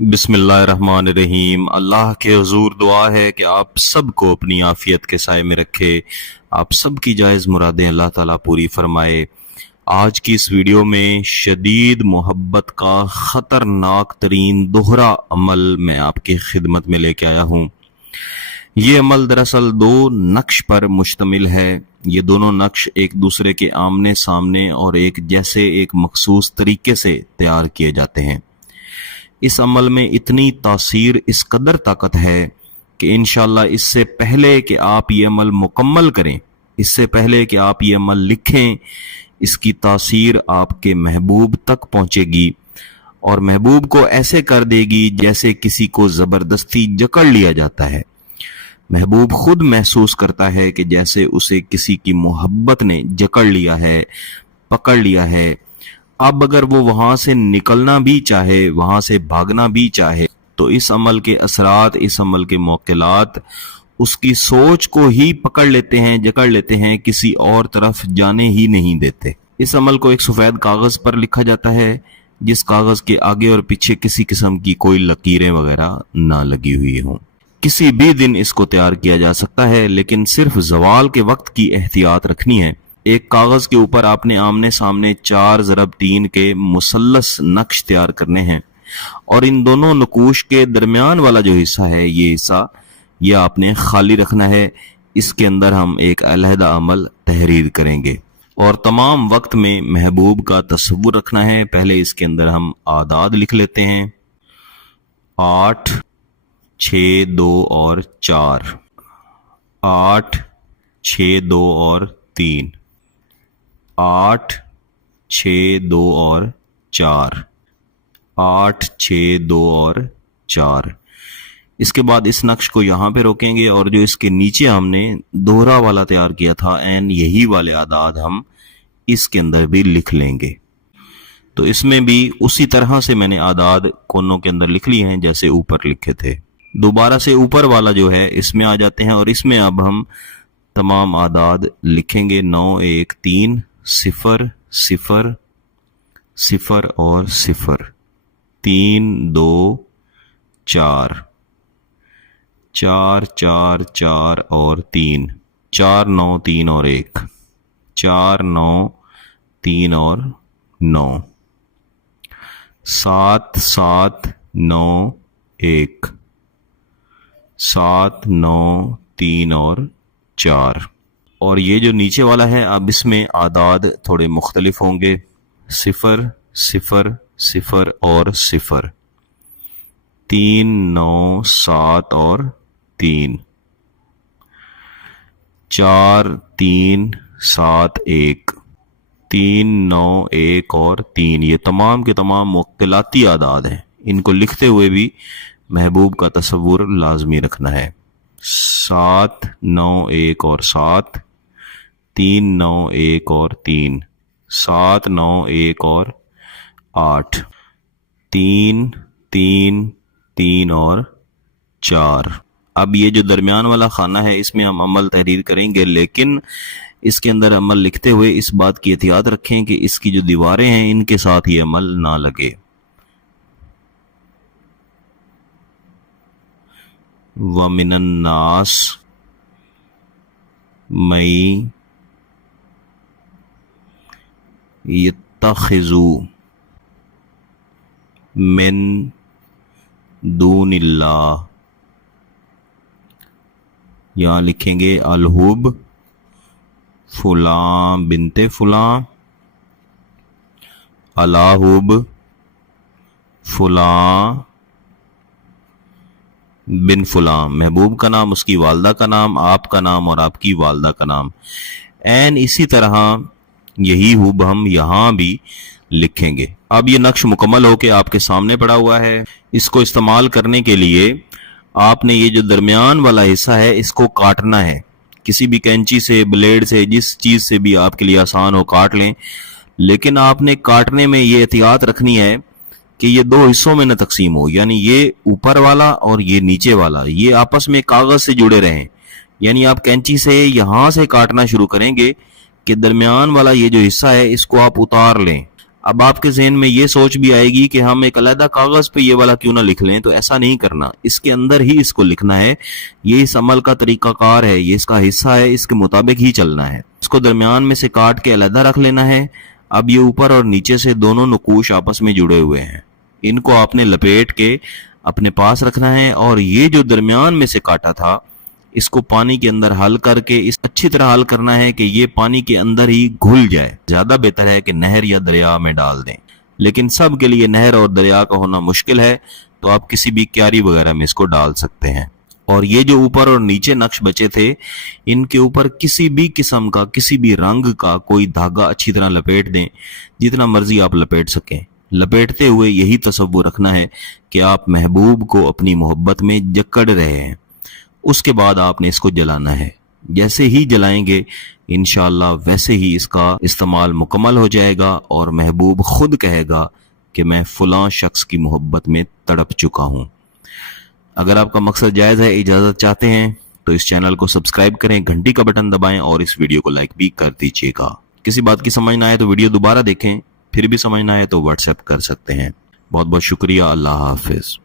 बिस्मिल्लाहिर्रहमानिर्रहीम। अल्लाह के हुजूर दुआ है कि आप सबको अपनी आफियत के साए में रखे, आप सबकी जायज़ मुरादें अल्लाह ताला पूरी फरमाए। आज की इस वीडियो में शदीद मोहब्बत का ख़तरनाक तरीन दोहरा अमल मैं आपकी खिदमत में लेके आया हूँ। ये अमल दरअसल दो नक्श पर मुश्तमिल है। ये दोनों नक्श एक दूसरे के आमने सामने और एक जैसे एक मखसूस तरीके से तैयार किए जाते हैं। इस अमल में इतनी तासीर, इस कदर ताकत है कि इंशाअल्लाह इससे पहले कि आप ये अमल मुकम्मल करें, इससे पहले कि आप ये अमल लिखें, इसकी तासीर आपके महबूब तक पहुंचेगी और महबूब को ऐसे कर देगी जैसे किसी को ज़बरदस्ती जकड़ लिया जाता है। महबूब खुद महसूस करता है कि जैसे उसे किसी की मोहब्बत ने जकड़ लिया है, पकड़ लिया है। अब अगर वो वहां से निकलना भी चाहे, वहां से भागना भी चाहे, तो इस अमल के असरात, इस अमल के मौक़िलात उसकी सोच को ही पकड़ लेते हैं, जकड़ लेते हैं, किसी और तरफ जाने ही नहीं देते। इस अमल को एक सफेद कागज पर लिखा जाता है, जिस कागज के आगे और पीछे किसी किस्म की कोई लकीरें वगैरह ना लगी हुई हों। किसी भी दिन इसको तैयार किया जा सकता है, लेकिन सिर्फ ज़वाल के वक्त की एहतियात रखनी है। एक कागज के ऊपर आपने आमने सामने 4 ज़रब 3 के मुसल्लस नक्श तैयार करने हैं और इन दोनों नकूश के दरमियान वाला जो हिस्सा है, ये हिस्सा ये आपने खाली रखना है। इसके अंदर हम एक अलहदा अमल तहरीर करेंगे और तमाम वक्त में महबूब का तस्वुर रखना है। पहले इसके अंदर हम आदाद लिख लेते हैं, 8, 6, 2 और 4, 8, 6, 2 और 3, 8, 6, 2 और 4, 8, 6, 2 और 4। इसके बाद इस नक्श को यहाँ पे रोकेंगे और जो इसके नीचे हमने दोहरा वाला तैयार किया था, एन यही वाले आदाद हम इसके अंदर भी लिख लेंगे। तो इसमें भी उसी तरह से मैंने आदाद कोनों के अंदर लिख लिए हैं जैसे ऊपर लिखे थे। दोबारा से ऊपर वाला जो है इसमें आ जाते हैं और इसमें अब हम तमाम आदाद लिखेंगे। 9, 1, 3, 0, 0, 0 और 0, 3, 2, 4, 4, 4, 4 और 3, 4, 9, 3 और 1, 4, 9, 3 और 9, 7, 7, 9, 1, 7, 9, 3 और 4। और ये जो नीचे वाला है, अब इसमें आदाद थोड़े मुख्तलिफ होंगे। 0, 0, 0 और 0, 3, 9, 7 और 3, 4, 3, 7, 1, 3, 9, 1 और 3। ये तमाम के तमाम मुख्तलाती आदाद हैं। इनको लिखते हुए भी महबूब का तस्वुर लाजमी रखना है। 7, 9, 1 और 7, 3, 9, 1 और 3, 7, 9, 1 और 8, 3, 3, 3 और 4। अब ये जो दरमियान वाला खाना है इसमें हम अमल तहरीर करेंगे, लेकिन इसके अंदर अमल लिखते हुए इस बात की एहतियात रखें कि इसकी जो दीवारें हैं इनके साथ ये अमल ना लगे। वमिनन नास मई यत्तखिज़ु मिन दूनिल्लाह। यहाँ लिखेंगे अलहुब फुलां बिनते फुलां, अलाहुब फुलां बिन फुलां। महबूब का नाम, उसकी वालदा का नाम, आपका नाम और आपकी वालदा का नाम। एन इसी तरह यही हुब हम यहाँ भी लिखेंगे। अब ये नक्श मुकम्मल होके आपके सामने पड़ा हुआ है। इसको इस्तेमाल करने के लिए आपने ये जो दरमियान वाला हिस्सा है इसको काटना है। किसी भी कैंची से, ब्लेड से, जिस चीज़ से भी आपके लिए आसान हो काट लें, लेकिन आपने काटने में ये एहतियात रखनी है कि ये दो हिस्सों में न तकसीम हो, यानी ये ऊपर वाला और ये नीचे वाला ये आपस में कागज से जुड़े रहें। यानी आप कैंची से यहां से काटना शुरू करेंगे कि दरमियान वाला ये जो हिस्सा है इसको आप उतार लें। अब आपके ज़हन में ये सोच भी आएगी कि हम एक अलग कागज पे ये वाला क्यों ना लिख लें, तो ऐसा नहीं करना, इसके अंदर ही इसको लिखना है। ये इस अमल का तरीकाकार है, ये इसका हिस्सा है, इसके मुताबिक ही चलना है। इसको दरमियान में से काट के अलग रख लेना है। अब ये ऊपर और नीचे से दोनों नकूश आपस में जुड़े हुए हैं, इनको आपने लपेट के अपने पास रखना है। और ये जो दरमियान में से काटा था, इसको पानी के अंदर हल करके इस अच्छी तरह हल करना है कि ये पानी के अंदर ही घुल जाए। ज्यादा बेहतर है कि नहर या दरिया में डाल दें, लेकिन सब के लिए नहर और दरिया का होना मुश्किल है, तो आप किसी भी क्यारी वगैरह में इसको डाल सकते हैं। और ये जो ऊपर और नीचे नक्श बचे थे, इनके ऊपर किसी भी किस्म का, किसी भी रंग का कोई धागा अच्छी तरह लपेट दें, जितना मर्जी आप लपेट सकें। लपेटते हुए यही तसव्वुर रखना है कि आप महबूब को अपनी मोहब्बत में जकड़ रहे हैं। उसके बाद आपने इसको जलाना है। जैसे ही जलाएंगे इंशाअल्लाह वैसे ही इसका इस्तेमाल मुकम्मल हो जाएगा और महबूब खुद कहेगा कि मैं फलां शख्स की मोहब्बत में तड़प चुका हूं। अगर आपका मकसद जायज़ है, इजाज़त चाहते हैं, तो इस चैनल को सब्सक्राइब करें, घंटी का बटन दबाएं और इस वीडियो को लाइक भी कर दीजिएगा। किसी बात की समझ ना आए तो वीडियो दोबारा देखें, फिर भी समझ ना आए तो व्हाट्सएप कर सकते हैं। बहुत बहुत शुक्रिया। अल्लाह हाफिज।